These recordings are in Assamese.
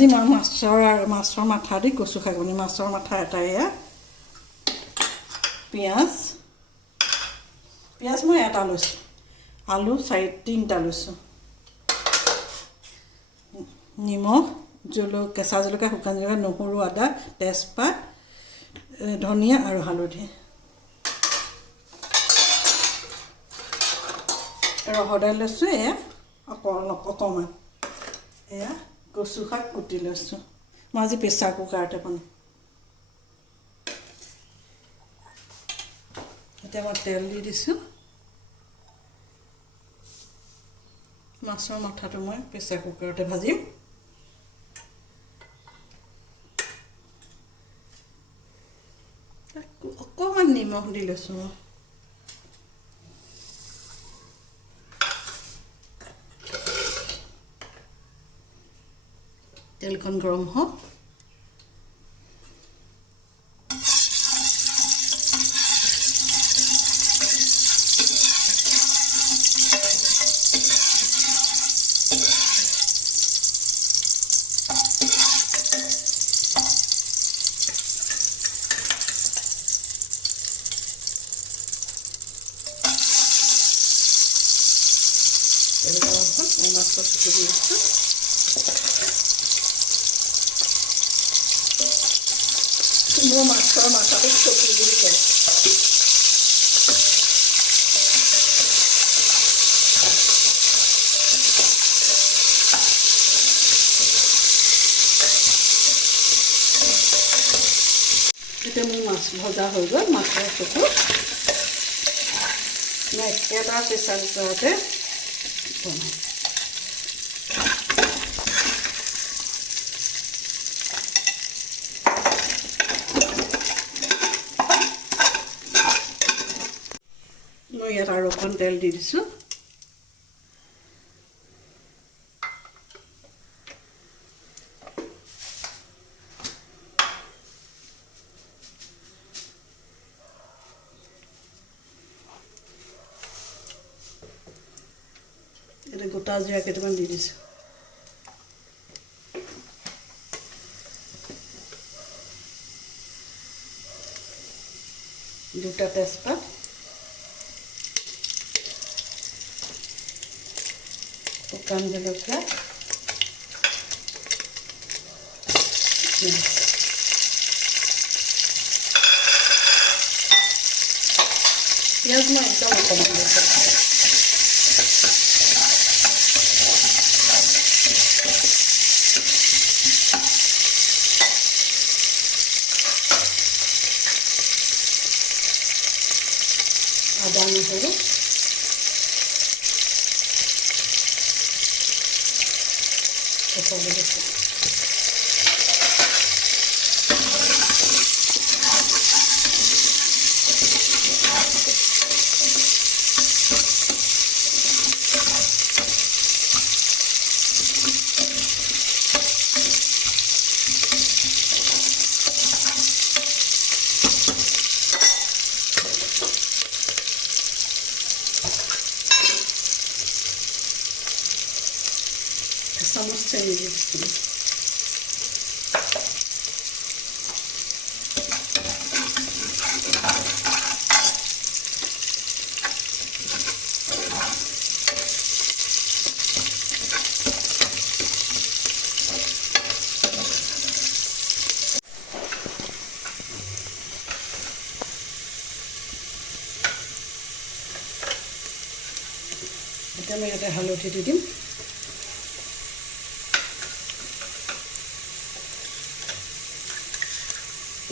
আজি মই মাছৰ মাথা দি কচু শাক বনাম। মাছৰ মাথা এটা এয়া পিঁয়াজ মই এটা লৈছোঁ, আলু তিনিটা লৈছোঁ, নিমখ, কেঁচা জলকীয়া, শুকান জলকীয়া, নহৰু, আদা, তেজপাত, ধনিয়া আৰু হালধি। ৰহদাইল লৈছোঁ এয়া অকণমান। এয়া কচু শাক কুটি লৈছোঁ। মই আজি প্ৰেছাৰ কুকাৰতে বনাম। এতিয়া মই তেল দি দিছোঁ। মাছৰ মাথাটো মই প্ৰেছাৰ কুকাৰতে ভাজিম। অকণমান নিমখ দি লৈছোঁ মই। তেলখন গৰম হওক। তেল গৰম হওক, মই মাছৰ চুকু দি দিছোঁ। মোৰ মাছৰ মাথাটো চকু বুলি কয়। এতিয়া মোৰ মাছ ভজা হৈ গ'ল। মাছৰ চকু মই একেটা প্ৰেছাৰ কুকাৰতে বনাম। মই ইয়াত আৰু অকণ তেল দি দিছোঁ। এটা গোটা জিৰা কেইটামান দি দিছোঁ। দুটা তেজপাত, শুকান জলকীয়া, পিঁয়াজ মই একদম অকণমান লৈছোঁ। আদা, নহৰু, সকলো দিছোঁ। চামুচ চেনি দিছোঁ। এতিয়া মই ইয়াতে হালধি দি দিম।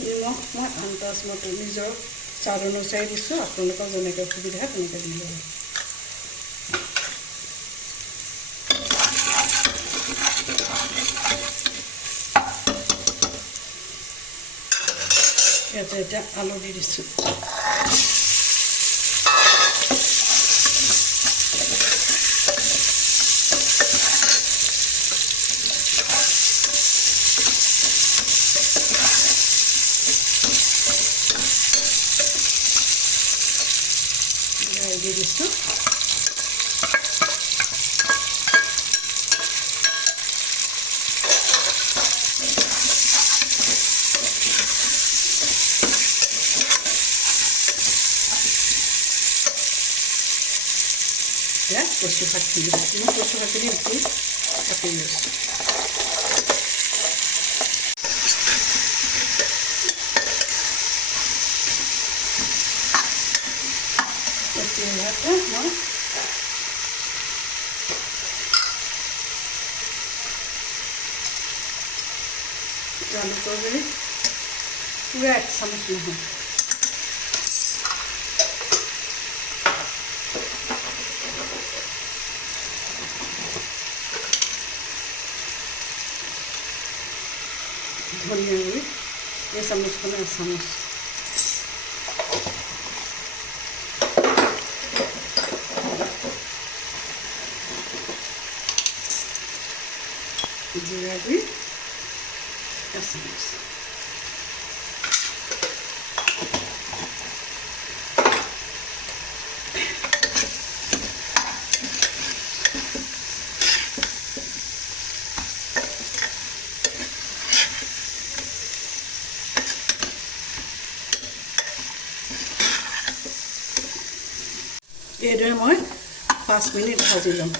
নিমখ মই আন্দাজ মতে নিজৰ স্বাদ অনুযায়ী দিছোঁ। আপোনালোকৰ যেনেকৈ সুবিধা তেনেকৈ দিব। ইয়াতে এতিয়া আলু দি দিছোঁ। দি দিছোঁ। কচু শাকখিনি মই কচু শাকখিনি ধুই কাটি লৈছোঁ এতিয়াতে মই জালুকৰ গুড়ি পূৰা 1 চামুচ নহয় ধনিয়া গুড়ি এই চামুচখনে 1 চামুচ জিৰা গুড়ি 1 চামুচ এইদৰে মই 5 মিনিট ভাজি ল'ম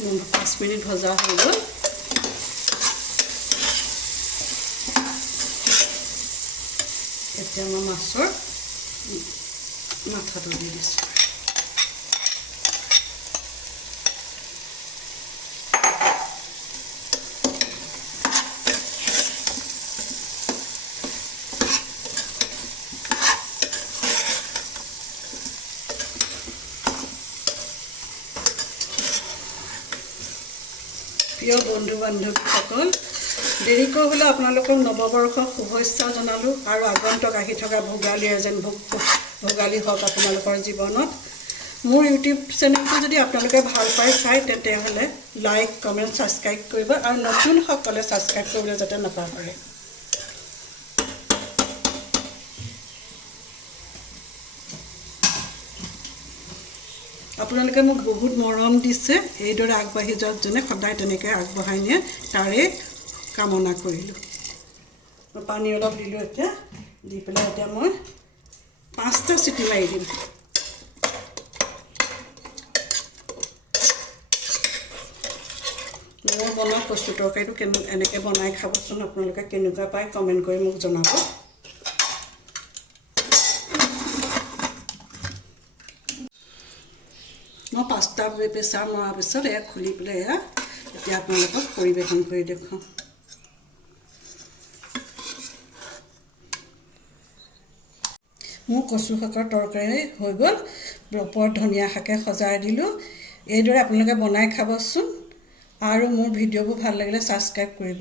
মোৰ 5 মিনিট ভজা হৈ গ'ল এতিয়া মই মাছৰ মাথাটো দি দিছোঁ প্ৰিয় বন্ধু বান্ধৱীসকল দেৰিকৈ হ'লেও আপোনালোকক নৱবৰ্ষৰ শুভেচ্ছা জনালোঁ আৰু আগন্তুক আহি থকা ভোগালীৰ যেন ভোগালী হওক আপোনালোকৰ জীৱনত মোৰ ইউটিউব চেনেলটো যদি আপোনালোকে ভাল পায় চাই তেতিয়াহ'লে লাইক কমেণ্ট ছাবস্ক্ৰাইব কৰিব আৰু নতুনসকলে ছাবস্ক্ৰাইব কৰিবলৈ যাতে নাপাহৰে আপোনালোকে মোক বহুত মৰম দিছে এইদৰে আগবাঢ়ি যাওক যেনে সদায় তেনেকৈ আগবঢ়াই নিয়ে তাৰে কামনা কৰিলোঁ মই পানী অলপ দিলোঁ এতিয়া দি পেলাই এতিয়া মই 5টা চিটি মাৰি দিম মই বনোৱা কচু তৰকাৰীটো এনেকৈ বনাই খাবচোন আপোনালোকে কেনেকুৱা পায় কমেণ্ট কৰি মোক জনাব মই 5টা প্ৰেছাৰ মৰাৰ পিছত এয়া খুলি পেলাই এয়া এতিয়া আপোনালোকক পৰিৱেশন কৰি দেখুৱাম মোৰ কচু শাকৰ তৰকাৰী হৈ গ'ল ওপৰত ধনিয়া শাকে সজাই দিলোঁ এইদৰে আপোনালোকে বনাই খাবচোন আৰু মোৰ ভিডিঅ'বোৰ ভাল লাগিলে ছাবস্ক্ৰাইব কৰিব